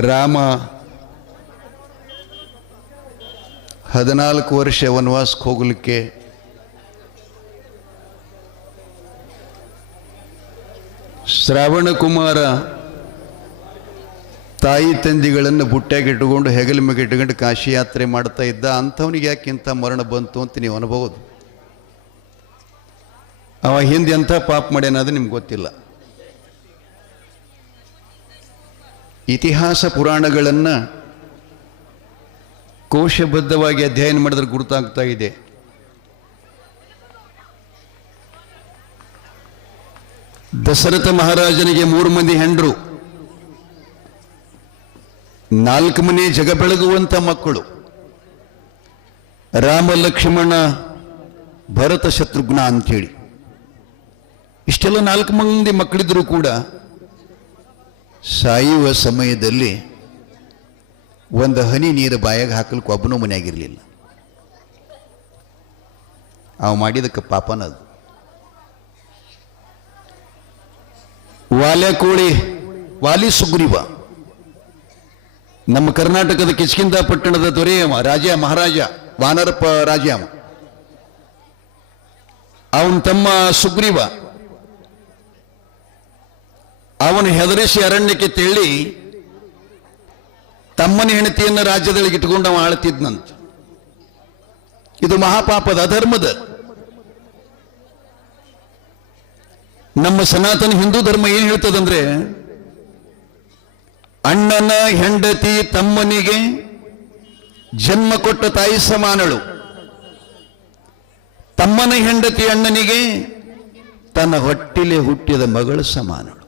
ರಾಮ ಹದಿನಾಲ್ಕು ವರ್ಷ ವನವಾಸಕ್ಕೆ ಹೋಗಲಿಕ್ಕೆ ಶ್ರಾವಣಕುಮಾರ ತಾಯಿ ತಂದಿಗಳನ್ನು ಬುಟ್ಟ್ಯಾಗಿ ಇಟ್ಟುಕೊಂಡು ಹೆಗಲ ಮೇಲೆ ಇಟ್ಟುಕೊಂಡು ಕಾಶಿ ಯಾತ್ರೆ ಮಾಡ್ತಾ ಇದ್ದ ಅಂಥವನಿಗೆ ಯಾಕೆ ಇಂಥ ಮರಣ ಬಂತು ಅಂತ ನೀವು ಅನ್ಬೋದು? ಅವ ಹಿಂದೆ ಎಂಥ ಪಾಪ ಮಾಡ್ಯಾನದು ನಿಮ್ಗೆ ಗೊತ್ತಿಲ್ಲ. ಇತಿಹಾಸ ಪುರಾಣಗಳನ್ನು ಕೋಶಬದ್ಧವಾಗಿ ಅಧ್ಯಯನ ಮಾಡಿದ್ರೆ ಗುರುತಾಗ್ತಾ ಇದೆ. ದಶರಥ ಮಹಾರಾಜನಿಗೆ ಮೂರು ಮಂದಿ ಹೆಂಡ್ರು. ನಾಲ್ಕು ಮನೆ ಜಗ ಬೆಳಗುವಂಥ ಮಕ್ಕಳು. ರಾಮ ಲಕ್ಷ್ಮಣ ಭರತ ಶತ್ರುಘ್ನ ಅಂಥೇಳಿ ಇಷ್ಟೆಲ್ಲ ನಾಲ್ಕು ಮಂದಿ ಮಕ್ಕಳಿದ್ರು ಕೂಡ ಸಾಯುವ ಸಮಯದಲ್ಲಿ ಒಂದು ಹನಿ ನೀರು ಬಾಯಾಗ ಹಾಕಲಿಕ್ಕೆ ಒಬ್ಬನೂ ಮನೆಯಾಗಿರಲಿಲ್ಲ. ಅವ ಮಾಡಿದಕ್ಕೆ ಪಾಪನದು ವಾಲೆ ಕೋಳಿ ವಾಲಿ ಸುಗ್ರೀವ. ನಮ್ಮ ಕರ್ನಾಟಕದ ಕಿಚ್ಕಿಂದ ಪಟ್ಟಣದ ದೊರೆಯವ ರಾಜ ಮಹಾರಾಜ, ವಾನರಪ್ಪ ರಾಜ ಅವನ ತಮ್ಮ ಸುಗ್ರೀವ ಅವನು ಹೆದರಿಸಿ ಅರಣ್ಯಕ್ಕೆ ತೆಳ್ಳಿ ತಮ್ಮನ ಹೆಂಡತಿಯನ್ನು ರಾಜ್ಯದಲ್ಲಿ ಇಟ್ಕೊಂಡು ಅವ ಆಳ್ತಿದ್ನಂತ. ಇದು ಮಹಾಪಾಪದ ಅಧರ್ಮದ. ನಮ್ಮ ಸನಾತನ ಹಿಂದೂ ಧರ್ಮ ಏನ್ ಹೇಳ್ತದಂದ್ರೆ, ಅಣ್ಣನ ಹೆಂಡತಿ ತಮ್ಮನಿಗೆ ಜನ್ಮ ಕೊಟ್ಟ ತಾಯಿ ಸಮಾನಳು. ತಮ್ಮನ ಹೆಂಡತಿ ಅಣ್ಣನಿಗೆ ತನ್ನ ಹೊಟ್ಟಿಲೆ ಹುಟ್ಟಿದ ಮಗಳು ಸಮಾನಳು.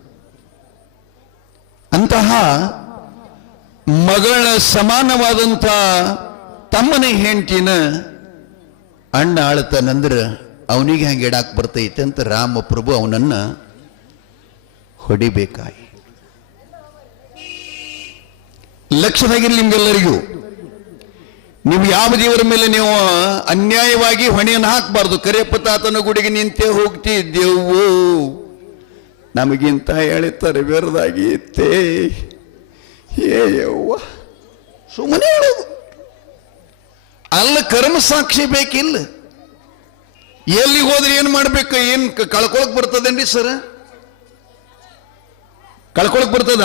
ಅಂತಹ ಮಗಳ ಸಮಾನವಾದಂಥ ತಮ್ಮನ ಹೆಂಡತಿನ ಅಣ್ಣ ಆಳ್ತಾನಂದ್ರೆ ಅವನಿಗೆ ಹಂಗೆ ಇಡಾಕ್ ಬರ್ತೈತೆ ಅಂತ ರಾಮ ಪ್ರಭು ಅವನನ್ನ ಹೊಡಿಬೇಕಾಯಿ. ಲಕ್ಷದಾಗಿರ್ಲಿ ನಿಮ್ಗೆಲ್ಲರಿಗೂ ನೀವು ಯಾವ ದೇವರ ಮೇಲೆ ನೀವು ಅನ್ಯಾಯವಾಗಿ ಹೊಣೆಯನ್ನು ಹಾಕಬಾರ್ದು ಕರೆಯಪ್ಪ ತಾತನ ಗುಡಿಗೆ ನಿಂತೇ ಹೋಗ್ತಿದ್ದೆವು ನಮಗಿಂತ ಹೇಳಿತಾರೆ ಬೇರೆದಾಗಿ ಯವ್ವ ಸುಮ್ಮನೆ ಹೇಳೋದು. ಅಲ್ಲ ಕರ್ಮ ಸಾಕ್ಷಿ ಬೇಕಿಲ್ಲ? ಎಲ್ಲಿಗೆ ಹೋದ್ರೆ ಏನು ಮಾಡ್ಬೇಕು? ಏನು ಕಳ್ಕೊಳಕ್ ಬರ್ತದೇನ್ರಿ ಸರ್? ಕಳ್ಕೊಳಕ್ ಬರ್ತದ?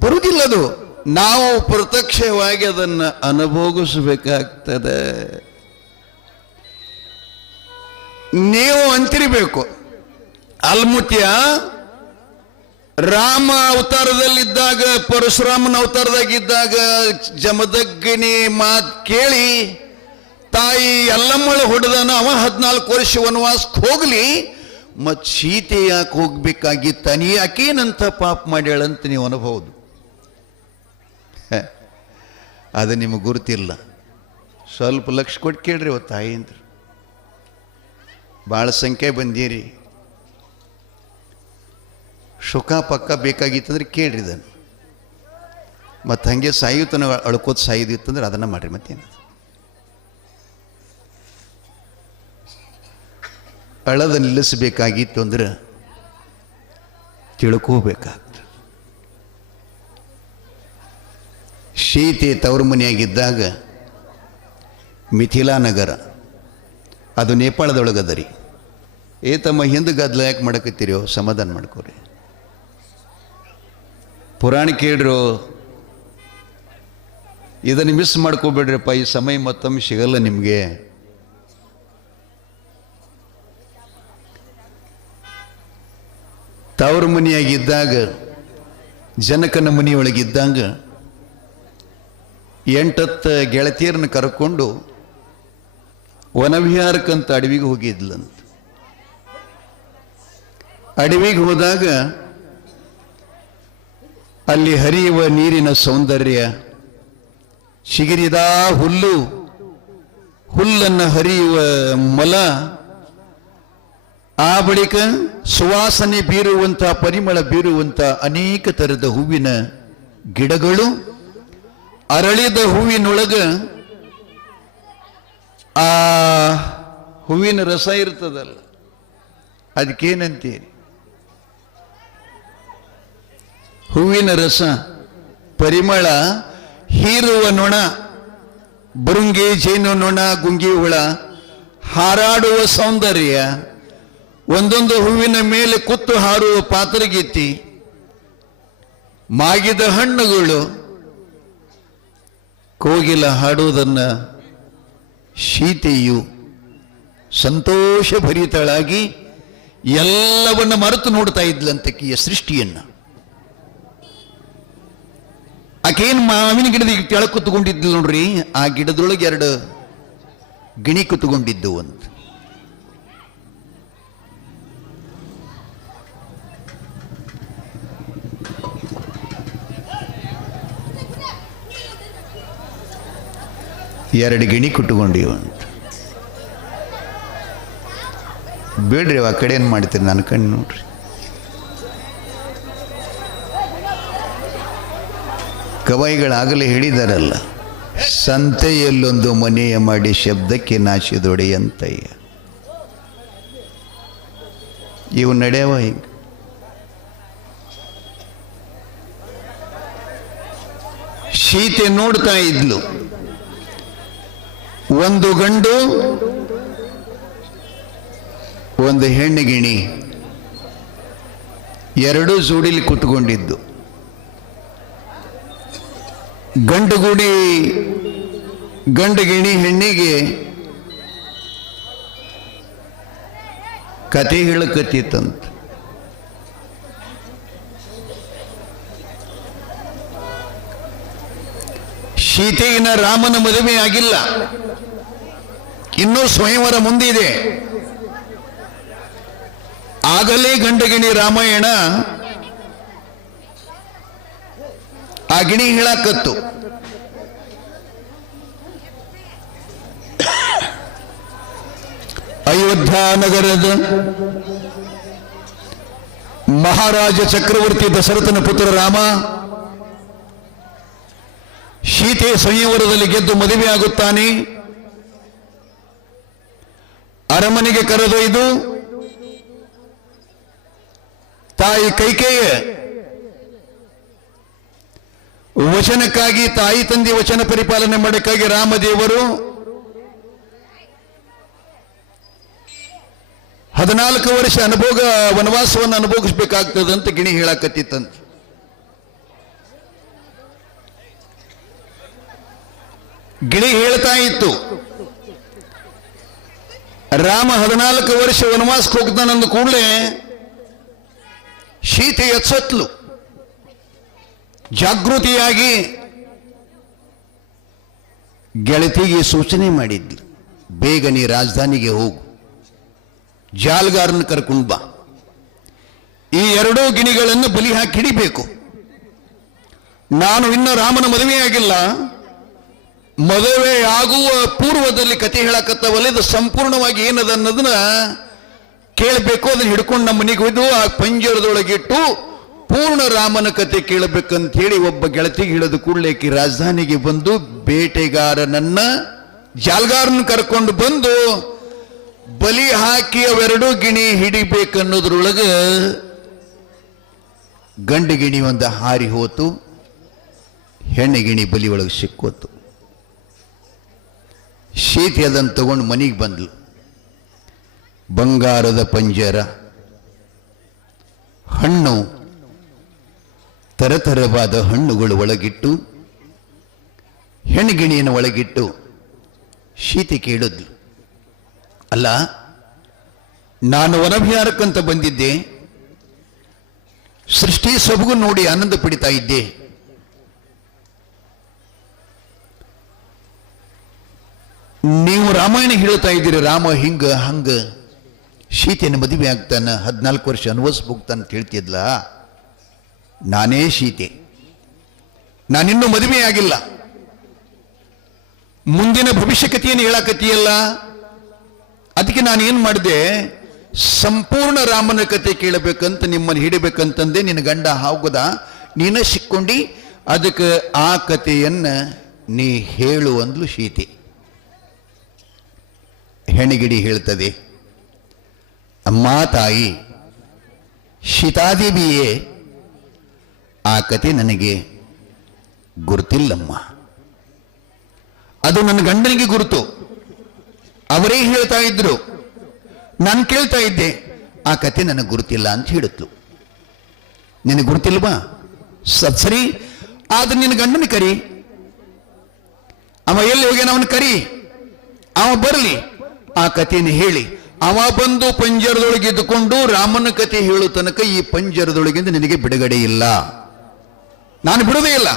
ಬರುವುದಿಲ್ಲ ಅದು. ನಾವು ಪ್ರತ್ಯಕ್ಷವಾಗಿ ಅದನ್ನು ಅನುಭೋಗಿಸಬೇಕಾಗ್ತದೆ. ನೀವು ಅಂತಿರಬೇಕು. ಅಲ್ಮುತ್ಯ ರಾಮ ಅವತಾರದಲ್ಲಿದ್ದಾಗ, ಪರಶುರಾಮನ ಅವತಾರದಾಗಿದ್ದಾಗ ಜಮದಗ್ಗಿನಿ ಮಾತ್ ಕೇಳಿ, ತಾಯಿ ಎಲ್ಲಮ್ಮಳ ಹೊಡೆದನ ಅವ ಹದಿನಾಲ್ಕು ವರ್ಷ ವನವಾಸಕ್ಕೆ ಹೋಗ್ಲಿ, ಮತ್ ಸೀತೆ ಯಾಕೆ ಹೋಗ್ಬೇಕಾಗಿತ್ತ? ನೀ ಯಾಕೇನಂತ ಪಾಪ ಮಾಡ್ಯಾಳಂತ ನೀವು ಅನ್ಬಹುದು. ಅದು ನಿಮಗೆ ಗುರುತಿಲ್ಲ. ಸ್ವಲ್ಪ ಲಕ್ಷ ಕೊಟ್ಟು ಕೇಳ್ರಿ ತಾಯಿ ಅಂದ್ರು ಭಾಳ ಸಂಖ್ಯೆ ಬಂದೀರಿ. ಸುಖ ಪಕ್ಕ ಬೇಕಾಗಿತ್ತಂದ್ರೆ ಕೇಳ್ರಿ ಇದನ್ನು. ಮತ್ತು ಹಾಗೆ ಸಾಯುತನ ಅಳ್ಕೋತ ಸಾಯೋದಿತ್ತಂದ್ರೆ ಅದನ್ನು ಮಾಡಿರಿ ಮತ್ತೇನದು ಅಳದ ನಿಲ್ಲಿಸಬೇಕಾಗಿತ್ತು ಅಂದ್ರೆ ತಿಳ್ಕೋಬೇಕಾಗ್ತದೆ. ಶೀತೆ ತವ್ರ ಮನೆಯಾಗಿದ್ದಾಗ ಮಿಥಿಲಾ ನಗರ, ಅದು ನೇಪಾಳದೊಳಗದ ರೀ. ಏ ತಮ್ಮ ಹಿಂದೆ ಗದ್ದಲ ಯಾಕೆ ಮಾಡಕತ್ತೀರೋ ಸಮಾಧಾನ ಮಾಡ್ಕೋರಿ. ಪುರಾಣ ಕೇಳ್ರು ಇದನ್ನು ಮಿಸ್ ಮಾಡ್ಕೋಬೇಡ್ರಪ್ಪ, ಈ ಸಮಯ ಮತ್ತೊಮ್ಮೆ ಸಿಗಲ್ಲ ನಿಮಗೆ. ತವರು ಮನೆಯಾಗಿದ್ದಾಗ, ಜನಕನ ಮನೆಯೊಳಗಿದ್ದಾಗ, ಎಂಟತ್ತ ಗೆಳತಿಯರನ್ನು ಕರ್ಕೊಂಡು ವನವಿಹಾರಕ್ಕಂತ ಅಡವಿಗೆ ಹೋಗಿದ್ಲಂತ. ಅಡವಿಗೆ ಹೋದಾಗ ಅಲ್ಲಿ ಹರಿಯುವ ನೀರಿನ ಸೌಂದರ್ಯ. ಶಿಗಿರಿದ ಹುಲ್ಲು, ಹುಲ್ಲನ್ನು ಹರಿಯುವ ಮೊಲ. ಆ ಬಳಿಕ ಸುವಾಸನೆ ಬೀರುವಂಥ, ಪರಿಮಳ ಬೀರುವಂಥ ಅನೇಕ ಥರದ ಹೂವಿನ ಗಿಡಗಳು, ಅರಳಿದ ಹೂವಿನೊಳಗ ಆ ಹೂವಿನ ರಸ ಇರ್ತದಲ್ಲ ಅದಕ್ಕೇನಂತೀರಿ ಹೂವಿನ ರಸ, ಪರಿಮಳ, ಹೀರುವ ನೊಣ, ಬರುಂಗಿ, ಜೇನು ನೊಣ, ಗುಂಗಿ ಹುಳ, ಹಾರಾಡುವ ಸೌಂದರ್ಯ, ಒಂದೊಂದು ಹೂವಿನ ಮೇಲೆ ಕುತ್ತು ಹಾರುವ ಪಾತ್ರಗೀತಿ, ಮಾಗಿದ ಹಣ್ಣುಗಳು, ಕೋಗಿಲ ಹಾಡುವುದನ್ನ ಸೀತೆಯು ಸಂತೋಷಭರಿತಳಾಗಿ ಎಲ್ಲವನ್ನ ಮರೆತು ನೋಡ್ತಾ ಇದ್ಲಂತಕ್ಕಿಯ ಸೃಷ್ಟಿಯನ್ನ. ಆಕೇನು ಮಾವಿನ ಗಿಡದ ಕೆಳಗೆ ಕುತ್ಕೊಂಡಿದ್ಲು ನೋಡ್ರಿ, ಆ ಗಿಡದೊಳಗೆ ಎರಡು ಗಿಣಿ ಕುತ್ಕೊಂಡಿದ್ದು ಅಂತ ಎರಡು ಗಿಣಿ ಕುಟ್ಕೊಂಡಿವು ಅಂತ ಬೇಡ್ರಿ, ಆ ಕಡೆ ಏನು ಮಾಡ್ತೀರಿ ನನ್ನ ಕಣ್ಣು ನೋಡ್ರಿ. ಕವಾಯಿಗಳಾಗಲೇ ಹೇಳಿದಾರಲ್ಲ ಸಂತೆಯಲ್ಲೊಂದು ಮನೆಯ ಮಾಡಿ ಶಬ್ದಕ್ಕೆ ನಾಶದೊಡೆಯಂತಯ್ಯ ಇವು ನಡೆಯವ ಹಿಂಗೆ. ಸೀತೆ ನೋಡ್ತಾ ಇದ್ಲು. ಒಂದು ಗಂಡು, ಒಂದು ಹೆಣ್ಣಿಗಿಣಿ ಎರಡೂ ಜೋಡಿಲಿ ಕುತ್ಕೊಂಡಿದ್ದು. ಗಂಡು ಗುಡಿ ಗಂಡು ಗಿಣಿ ಹೆಣ್ಣಿಗೆ ಕತೆ ಹೇಳಕತ್ತಿತ್ತಂತ. ಸೀತೆಗಿನ ರಾಮನ ಮದುವೆ ಆಗಿಲ್ಲ. ಇನ್ನೂ ಸ್ವಯಂವರ ಮುಂದಿದೆ. ಆಗಲೇ ಗಂಡಗಿಣಿ ರಾಮಾಯಣ ಆ ಗಿಣಿ ಹೇಳಕತ್ತು. ಅಯೋಧ್ಯ ನಗರದ ಮಹಾರಾಜ ಚಕ್ರವರ್ತಿ ದಶರಥನ ಪುತ್ರ ರಾಮ ಸೀತೆ ಸಂಯವರದಲ್ಲಿ ಗೆದ್ದು ಮದುವೆಯಾಗುತ್ತಾನೆ ಅರಮನೆಗೆ ಕರೆದೊಯ್ದು ತಾಯಿ ಕೈಕೇಯ ವಚನಕ್ಕಾಗಿ ತಾಯಿ ತಂದೆ ವಚನ ಪರಿಪಾಲನೆ ಮಾಡಕ್ಕಾಗಿ ರಾಮದೇವರು ಹದಿನಾಲ್ಕು ವರ್ಷ ಅನುಭೋಗ ವನವಾಸವನ್ನು ಅನುಭವಿಸ್ಬೇಕಾಗ್ತದಂತ ಗಿಣಿ ಹೇಳಾಕತ್ತಿತ್ತಂತ. ಗಿಣಿ ಹೇಳ್ತಾ ಇತ್ತು, ರಾಮ ಹದಿನಾಲ್ಕು ವರ್ಷ ವನವಾಸಕ್ಕೆ ಹೋಗ್ತಾನಂದ ಕೂಡಲೇ ಸೀತೆ ಎಚ್ಚತ್ಲು ಜಾಗೃತಿಯಾಗಿ ಗೆಳತಿಗೆ ಸೂಚನೆ ಮಾಡಿದ್ಲು ಬೇಗ ನೀ ರಾಜಧಾನಿಗೆ ಹೋಗು ಜಾಲ್ಗಾರನ ಕರ್ಕೊಂಡು ಬಾ. ಈ ಎರಡೂ ಗಿಣಿಗಳನ್ನು ಬಲಿ ಹಾಕಿ ಹಿಡಿಬೇಕು. ನಾನು ಇನ್ನೂ ರಾಮನ ಮದುವೆಯಾಗಿಲ್ಲ. ಮದುವೆ ಆಗುವ ಪೂರ್ವದಲ್ಲಿ ಕತೆ ಹೇಳಕತ್ತವಲ್ಲ ಇದು ಸಂಪೂರ್ಣವಾಗಿ ಏನದ ಅನ್ನೋದನ್ನ ಕೇಳಬೇಕು, ಅದನ್ನ ಹಿಡ್ಕೊಂಡು ನಮ್ಮ ಮನೆಗೆ ಹೋಯ್ದು ಆ ಪಂಜರದೊಳಗಿಟ್ಟು ಪೂರ್ಣ ರಾಮನ ಕತೆ ಕೇಳಬೇಕಂತ ಹೇಳಿ ಒಬ್ಬ ಗೆಳತಿಗೆ ಹಿಡಿದು ಕೂಡಲೇಕಿ ರಾಜಧಾನಿಗೆ ಬಂದು, ಬೇಟೆಗಾರನನ್ನ ಜಾಲ್ಗಾರನ ಕರ್ಕೊಂಡು ಬಂದು, ಬಲಿ ಹಾಕಿ ಅವೆರಡೂ ಗಿಣಿ ಹಿಡಿಬೇಕನ್ನೋದ್ರೊಳಗ ಗಂಡು ಗಿಣಿ ಒಂದು ಹಾರಿ ಹೋತು, ಹೆಣ್ಣು ಗಿಣಿ ಬಲಿ ಒಳಗೆ ಸಿಕ್ಕೋತು. ಶೀತಿ ಅದನ್ನು ತಗೊಂಡು ಮನೆಗೆ ಬಂದ್ಲು. ಬಂಗಾರದ ಪಂಜರ, ಹಣ್ಣು ತರತರವಾದ ಹಣ್ಣುಗಳು ಒಳಗಿಟ್ಟು, ಹೆಣ್ಣುಗಿಣಿಯನ್ನು ಒಳಗಿಟ್ಟು ಶೀತಿ ಕೇಳಿದ್ಲು. ಅಲ್ಲ, ನಾನು ವನಭಿಹಾರಕ್ಕಂತ ಬಂದಿದ್ದೆ, ಸೃಷ್ಟಿ ಸೊಬಗು ನೋಡಿ ಆನಂದ ಪಡಿತಾ ಇದ್ದೆ. ನೀವು ರಾಮಾಯಣ ಹೇಳ್ತಾ ಇದ್ದೀರಿ, ರಾಮ ಹಿಂಗ ಹಂಗ, ಶೀತೆಯನ್ನು ಮದುವೆ ಆಗ್ತಾನ ಹದಿನಾಲ್ಕು ವರ್ಷ ಅನುಭವಿಸ್ಬೋಗ್ತಾನೆ ಅಂತ ಹೇಳ್ತಿದ್ಲ? ನಾನೇ ಸೀತೆ ನಾನಿನ್ನೂ ಮದುವೆ ಆಗಿಲ್ಲ ಮುಂದಿನ ಭವಿಷ್ಯಕತೆಯನ್ನು ಹೇಳಕತಿಯಲ್ಲ ಅದಕ್ಕೆ ನಾನು ಏನು ಮಾಡಿದೆ? ಸಂಪೂರ್ಣ ರಾಮನ ಕತೆ ಕೇಳಬೇಕಂತ ನಿಮ್ಮನ್ನು ಹಿಡಿಬೇಕಂತಂದೆ ನಿನ್ನ ಗಂಡ ಹಾಗುದ ನೀನ ಸಿಕ್ಕೊಂಡು, ಅದಕ್ಕೆ ಆ ಕಥೆಯನ್ನು ನೀ ಹೇಳು ಅಂದ್ಲು ಸೀತೆ ಹೆಣಗಿಡಿ ಹೇಳ್ತದೆ, ಅಮ್ಮ ತಾಯಿ ಸೀತಾದೇವಿಯೇ ಆ ಕತೆ ನನಗೆ ಗುರುತಿಲ್ಲಮ್ಮ. ಅದು ನನ್ನ ಗಂಡನಿಗೆ ಗುರುತು. ಅವರೇ ಹೇಳ್ತಾ ಇದ್ರು. ನಾನು ಕೇಳ್ತಾ ಇದ್ದೆ, ಆ ಕತೆ ನನಗೆ ಗುರುತಿಲ್ಲ ಅಂತ ಹೇಳಿದ್ಲು. ನಿನಗೆ ಗುರುತಿಲ್ವಾ? ಸತ್ ಸರಿ. ಆದ್ರೆ ನಿನ್ನ ಗಂಡನ ಕರಿ. ಅವ ಎಲ್ಲಿ ಹೋಗ್ಯಾನ ಅವನು ಕರಿ? ಅವ ಬರಲಿ, ಆ ಕಥೆಯನ್ನು ಹೇಳಿ. ಅವ ಬಂದು ಪಂಜರದೊಳಗೆ ಇದ್ದುಕೊಂಡು ರಾಮನ ಕಥೆ ಹೇಳು ತನಕ ಈ ಪಂಜರದೊಳಗಿಂದ ನಿನಗೆ ಬಿಡುಗಡೆ ಇಲ್ಲ. ನಾನು ಬಿಡೋದೇ ಇಲ್ಲ.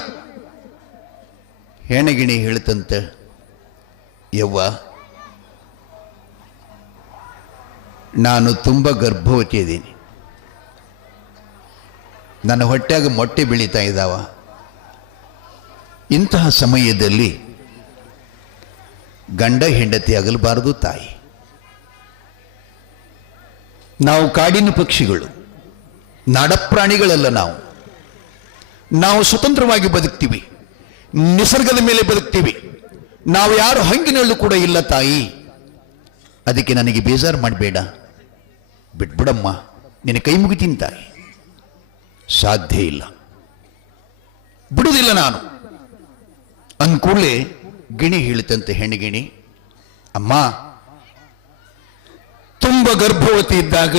ಹೆಣಗಿಣಿ ಹೇಳ್ತಂತೆ, ಯವ್ವ, ನಾನು ತುಂಬ ಗರ್ಭವತಿ ಇದ್ದೀನಿ. ನನ್ನ ಹೊಟ್ಟೆಯಾಗ ಮೊಟ್ಟೆ ಬೆಳೀತಾ ಇದ್ದಾವ. ಇಂತಹ ಸಮಯದಲ್ಲಿ ಗಂಡ ಹೆಂಡತಿ ಆಗಲಬಾರದು ತಾಯಿ. ನಾವು ಕಾಡಿನ ಪಕ್ಷಿಗಳು ನಾಡಪ್ರಾಣಿಗಳಲ್ಲ ನಾವು. ನಾವು ಸ್ವತಂತ್ರವಾಗಿ ಬದುಕ್ತೀವಿ. ನಿಸರ್ಗದ ಮೇಲೆ ಬದುಕ್ತೀವಿ. ನಾವು ಯಾರು ಹಂಗಿನಲ್ಲೂ ಕೂಡ ಇಲ್ಲ ತಾಯಿ. ಅದಕ್ಕೆ ನನಗೆ ಬೇಜಾರು ಮಾಡಬೇಡ. ಬಿಟ್ಬಿಡಮ್ಮ. ನಿನ್ನ ಕೈ ಮುಗಿತೀನಿ ತಾಯಿ. ಸಾಧ್ಯ ಇಲ್ಲ. ಬಿಡುವುದಿಲ್ಲ ನಾನು. ಅಂದ್ಕೂಡಲೇ ಗಿಣಿ ಹೇಳಿತಂತೆ ಹೆಣ್ಣಿಗಿಣಿ. ಅಮ್ಮ, ತುಂಬ ಗರ್ಭವತಿ ಇದ್ದಾಗ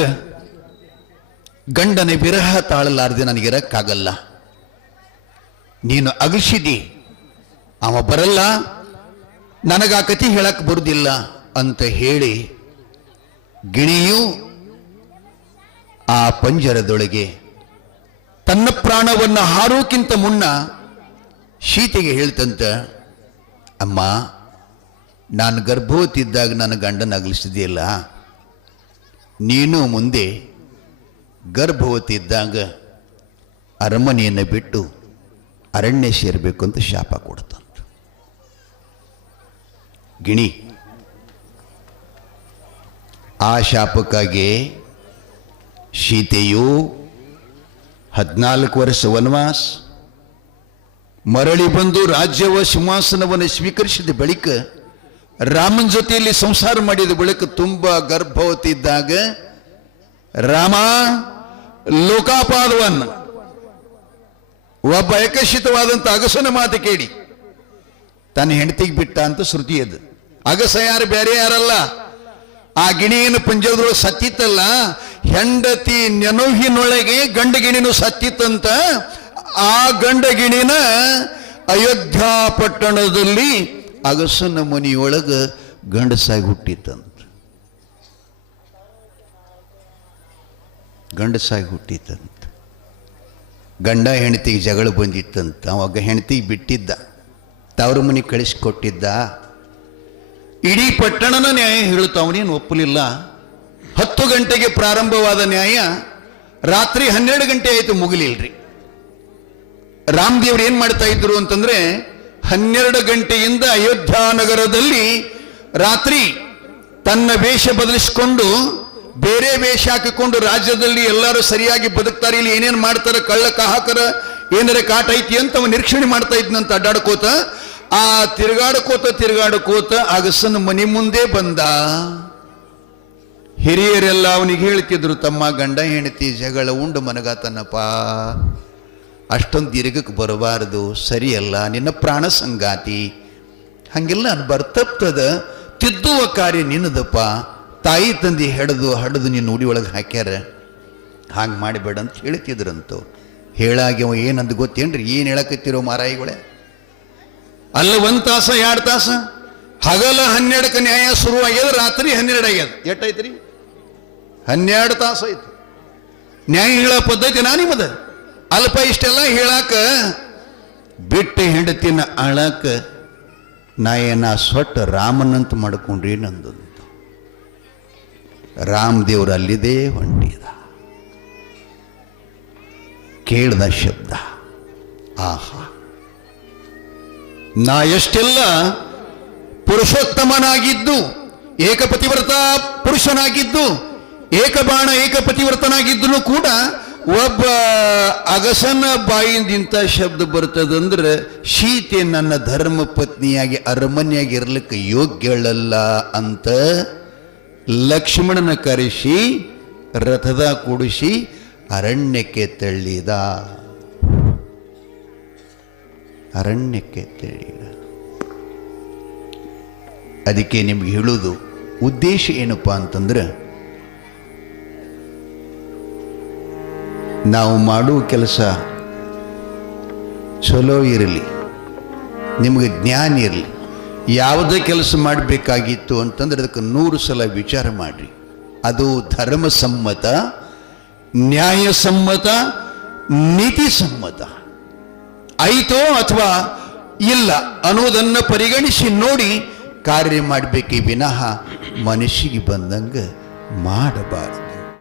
ಗಂಡನ ವಿರಹ ತಾಳಲಾರದೆ ನನಗಿರಕ್ಕಾಗಲ್ಲ ನೀನು ಅಗಲಿಸಿದಿ ಅವ ಬರಲ್ಲ. ನನಗ ಆ ಕತಿ ಹೇಳಕ್ ಬರುದಿಲ್ಲ ಅಂತ ಹೇಳಿ ಗಿಣಿಯು ಆ ಪಂಜರದೊಳಗೆ ತನ್ನ ಪ್ರಾಣವನ್ನು ಹಾರೋಕ್ಕಿಂತ ಮುನ್ನ ಶೀತೆಗೆ ಹೇಳ್ತಂತ, ಅಮ್ಮ, ನಾನು ಗರ್ಭವತಿದ್ದಾಗ ನನ್ನ ಗಂಡನ ಅಗಲಿಸಿದೆಯಲ್ಲ ನೀನು ಮುಂದೆ ಗರ್ಭವತಿ ಇದ್ದಾಗ ಅರಮನೆಯನ್ನು ಬಿಟ್ಟು ಅರಣ್ಯ ಸೇರಬೇಕು ಅಂತ ಶಾಪ ಕೊಡ್ತಂತ ಗಿಣಿ, ಆ ಶಾಪಕ್ಕಾಗಿ ಸೀತೆಯು ಹದಿನಾಲ್ಕು ವರ್ಷ ವನವಾಸ, ಮರಳಿ ಬಂದು ರಾಜ್ಯವ ಸಿಂಹಾಸನವನ್ನು ಸ್ವೀಕರಿಸಿದ ಬಳಿಕ ರಾಮನ ಜೊತೆಯಲ್ಲಿ ಸಂಸಾರ ಮಾಡಿದ ಬಳಿಕ ತುಂಬ ಗರ್ಭವತಿ ಇದ್ದಾಗ ರಾಮ ಲೋಕಾಪಾದವನ್ನ ಒಬ್ಬ ಏಕಶಿತವಾದಂಥ ಅಗಸನ ಮಾತು ಕೇಳಿ. ತನ್ನ ಹೆಂಡತಿಗೆ ಬಿಟ್ಟ ಅಂತ ಶ್ರುತಿ ಅದು. ಅಗಸ ಯಾರು ಬೇರೆ ಯಾರಲ್ಲ? ಆ ಗಿಣಿಯನ್ನು ಪಂಜರದೊಳಗೆ ಸತ್ತಿತ್ತಲ್ಲ? ಹೆಂಡತಿ ನೆನೋಹಿನೊಳಗೆ ಗಂಡ ಗಿಣಿನೂ ಸತ್ತಿತ್ತಂತ? ಆ ಗಂಡ ಗಿಣಿನ ಅಯೋಧ್ಯ ಪಟ್ಟಣದಲ್ಲಿ ಅಗಸನ ಮನೆಯೊಳಗೆ ಗಂಡಸಾಗಿ ಹುಟ್ಟಿತ್ತಂತ. ಗಂಡಸಾಗಿ ಹುಟ್ಟಿತ್ತಂತ. ಗಂಡ ಹೆಂಡತಿಗೆ ಜಗಳ ಬಂದಿತ್ತಂತ, ಅವಾಗ ಹೆಂಡತಿಗೆ ಬಿಟ್ಟಿದ್ದ. ತವರು ಮನೆಗೆ ಕಳಿಸ್ಕೊಟ್ಟಿದ್ದ. ಇಡೀ ಪಟ್ಟಣನ ನ್ಯಾಯ ಹೇಳುತ್ತಾ ಒಪ್ಪಲಿಲ್ಲ. ಹತ್ತು ಗಂಟೆಗೆ ಪ್ರಾರಂಭವಾದ ನ್ಯಾಯ ರಾತ್ರಿ ಹನ್ನೆರಡು ಗಂಟೆ ಆಯಿತು ಮುಗಿಲಿಲ್ರಿ. ರಾಮದೇವ್ರು ಏನ್ ಮಾಡ್ತಾ ಇದ್ರು ಅಂತಂದ್ರೆ, ಹನ್ನೆರಡು ಗಂಟೆಯಿಂದ ಅಯೋಧ್ಯ ನಗರದಲ್ಲಿ ರಾತ್ರಿ ತನ್ನ ವೇಷ ಬದಲಿಸಿಕೊಂಡು ಬೇರೆ ವೇಷ ಹಾಕಿಕೊಂಡು ರಾಜ್ಯದಲ್ಲಿ ಎಲ್ಲರೂ ಸರಿಯಾಗಿ ಬದುಕ್ತಾರೆ, ಇಲ್ಲಿ ಏನೇನು ಮಾಡ್ತಾರೆ ಕಳ್ಳ ಕಾಹಕರ ಏನಾರ ಕಾಟ ಐತಿ ಅಂತ ಅವ ನಿರೀಕ್ಷಣೆ ಮಾಡ್ತಾ ಇದ್ನಂತ ಅಡ್ಡಾಡ್ಕೋತ, ಆ ತಿರುಗಾಡ್ಕೋತ ತಿರುಗಾಡ್ಕೋತ ಅಗಸನ ಮನೆ ಮುಂದೆ ಬಂದ. ಹಿರಿಯರೆಲ್ಲ ಅವನಿಗೆ ಹೇಳ್ತಿದ್ರು, ತಮ್ಮ ಗಂಡ ಹೆಂಡತಿ ಜಗಳ ಉಂಡು ಮನಗಾತನಪ್ಪ. ಅಷ್ಟೊಂದು ದೀರ್ಘಕ್ಕೆ ಬರಬಾರದು, ಸರಿಯಲ್ಲ, ನಿನ್ನ ಪ್ರಾಣ ಸಂಗಾತಿ. ಹಂಗೆಲ್ಲ ಬರ್ತಪ್ತದ ತಪ್ತದ, ತಿದ್ದುವ ಕಾರ್ಯ ನಿನ್ನದಪ್ಪ. ತಾಯಿ ತಂದೆ ಹೆಡೆದು ಹಡದು ನಿನ್ನ ಉಡಿ ಒಳಗೆ ಹಾಕ್ಯಾರ? ಹಾಗೆ ಮಾಡಿಬೇಡ ಅಂತ ಹೇಳ್ತಿದ್ರಂತು. ಹೇಳಾಗಿ ಅವ ಏನಂದು ಗೊತ್ತೇನ್ರಿ? ಏನು ಹೇಳಕತ್ತಿರೋ ಮಾರಾಯಿಗಳೇ? ಅಲ್ಲ ಒಂದು ತಾಸ ಎರಡು ತಾಸ? ಹಗಲ ಹನ್ನೆರಡಕ್ಕೆ ನ್ಯಾಯ ಶುರು ಆಗ್ಯದ ರಾತ್ರಿ ಹನ್ನೆರಡು ಆಗ್ಯದ. ಎಟ್ಟೈತ್ರಿ ಹನ್ನೆರಡು ತಾಸು ಆಯ್ತು. ನ್ಯಾಯ ಹೇಳೋ ಪದ್ಧತಿ ನಾ ನಿಮ್ಮದ? ಅಲ್ಪ ಇಷ್ಟೆಲ್ಲ ಹೇಳಾಕ ಬಿಟ್ಟು ಹೆಂಡತಿನ ಅಳಕ ನಾ ಏನ ಸೊಟ್ಟ ರಾಮನಂತ ಮಾಡ್ಕೊಂಡ್ರಿ ನಂದಂತ ರಾಮದೇವ್ರು ಅಲ್ಲಿದೇ ಹೊಂಟಿದ. ಕೇಳಿದ ಶಬ್ದ, ಆಹಾ. ನಾ ಎಷ್ಟೆಲ್ಲ ಪುರುಷೋತ್ತಮನಾಗಿದ್ದು, ಏಕಪತಿವ್ರತ ಪುರುಷನಾಗಿದ್ದು, ಏಕಬಾಣ ಏಕಪತಿವ್ರತನಾಗಿದ್ದು ಕೂಡ ಒಬ್ಬ ಅಗಸನ ಬಾಯಿಂದಿಂತ ಶಬ್ದ ಬರ್ತದಂದ್ರೆ ಸೀತೆ ನನ್ನ ಧರ್ಮ ಪತ್ನಿಯಾಗಿ ಅರಮನೆಯಾಗಿ ಇರ್ಲಿಕ್ಕೆ ಯೋಗ್ಯಳಲ್ಲ ಅಂತ ಲಕ್ಷ್ಮಣನ ಕರೆಸಿ, ರಥದ ಕೂಡಿಸಿ ಅರಣ್ಯಕ್ಕೆ ತಳ್ಳಿದ. ಅರಣ್ಯಕ್ಕೆ ತಳ್ಳಿದ. ಅದಕ್ಕೆ ನಿಮ್ಗೆ ಹೇಳೋದು ಉದ್ದೇಶ ಏನಪ್ಪ ಅಂತಂದ್ರೆ, ನಾವು ಮಾಡುವ ಕೆಲಸ ಚಲೋ ಇರಲಿ, ನಿಮಗೆ ಜ್ಞಾನ ಇರಲಿ. ಯಾವುದೇ ಕೆಲಸ ಮಾಡಬೇಕಾಗಿತ್ತು ಅಂತಂದ್ರೆ ಅದಕ್ಕೆ ನೂರು ಸಲ ವಿಚಾರ ಮಾಡಿರಿ. ಅದು ಧರ್ಮಸಮ್ಮತ, ನ್ಯಾಯಸಮ್ಮತ ನೀತಿ ಸಮ್ಮತ ಆಯಿತೋ ಅಥವಾ ಇಲ್ಲ ಅನ್ನೋದನ್ನು ಪರಿಗಣಿಸಿ ನೋಡಿ ಕಾರ್ಯ ಮಾಡಬೇಕೇ ವಿನಃ ಮನಸ್ಸಿಗೆ ಬಂದಂಗೆ ಮಾಡಬಾರದು.